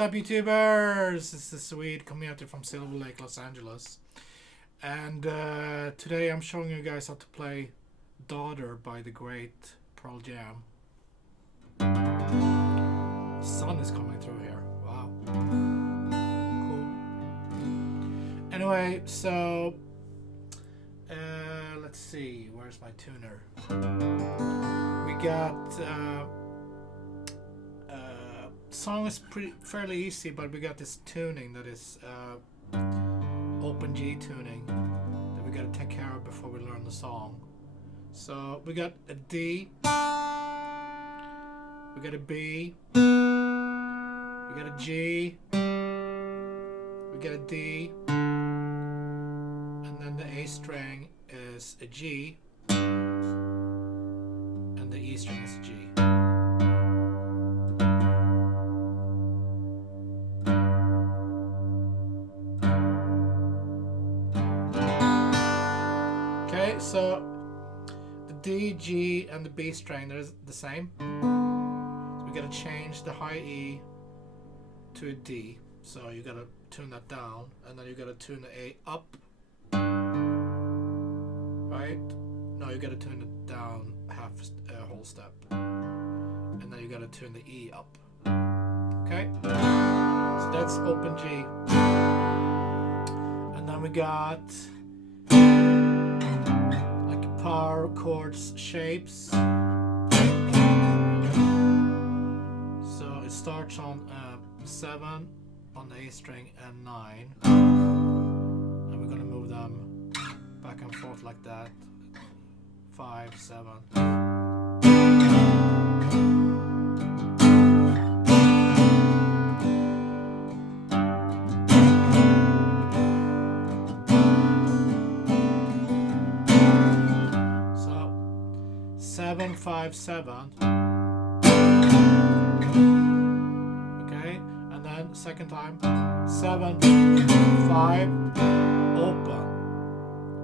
What's up, YouTubers? This is Swede coming out from Silver Lake, Los Angeles. And today I'm showing you guys how to play Daughter by the great Pearl Jam. The sun is coming through here. Wow. Cool. Anyway, so let's see. Where's my tuner? We got... song is fairly easy, but we got this tuning that is open G tuning that we got to take care of before we learn the song. So we got a D, we got a B, we got a G, we got a D, and then the A string is a G, and the E string is a G. So the D, G, and the B string, they're the same. So we gotta change the high E to a D. So you gotta tune that down, and then you gotta tune the A up. Right? No, you gotta tune it down a whole step, and then you gotta tune the E up. Okay? So that's open G, and then we got power chords shapes. So it starts on 7 on the A string and 9, and we're gonna move them back and forth like that. 5, 7. So 7, 5, 7. Okay, and then second time 7, 5, open,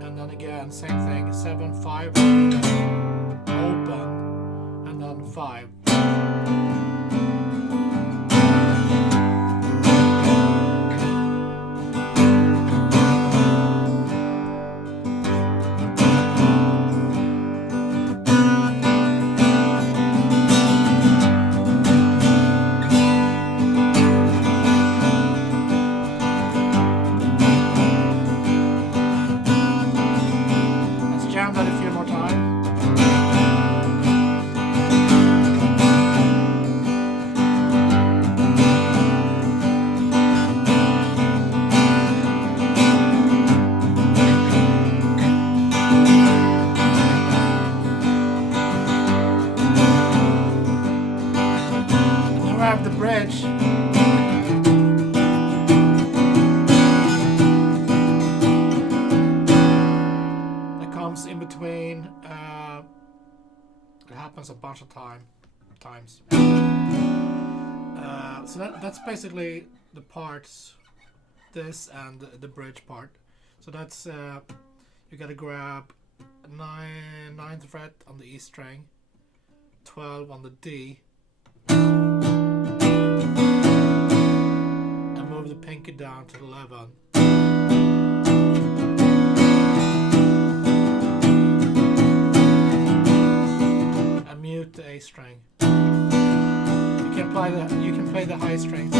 and then again same thing, 7, 5, open, and then 5. The bridge. That comes in between. It happens a bunch of times. So that's basically the parts. This and the bridge part. So that's you gotta grab 9th fret on the E string, 12 on the D. Move the pinky down to 11. And mute the A string. You can play the high strings.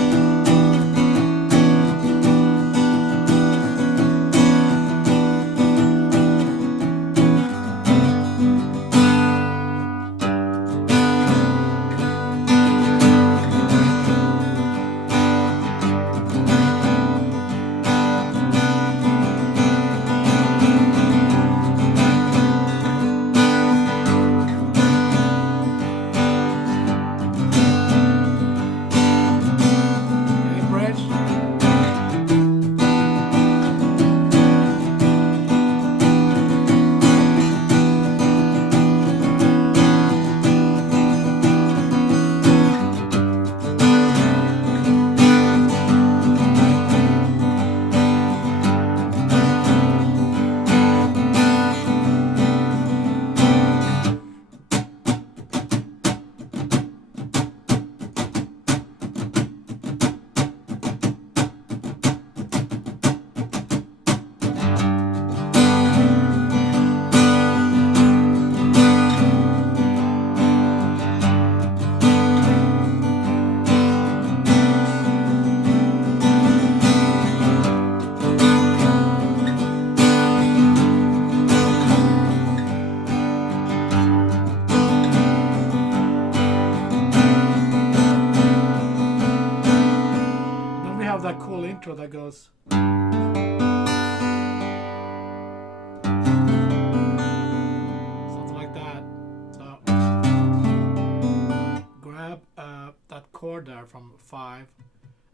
chord there from 5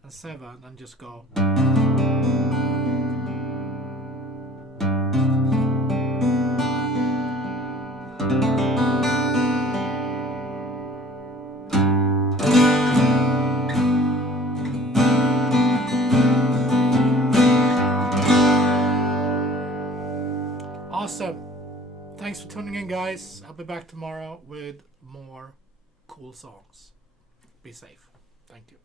and 7 and just go. Awesome. Thanks for tuning in, guys. I'll be back tomorrow with more cool songs. Be safe. Thank you.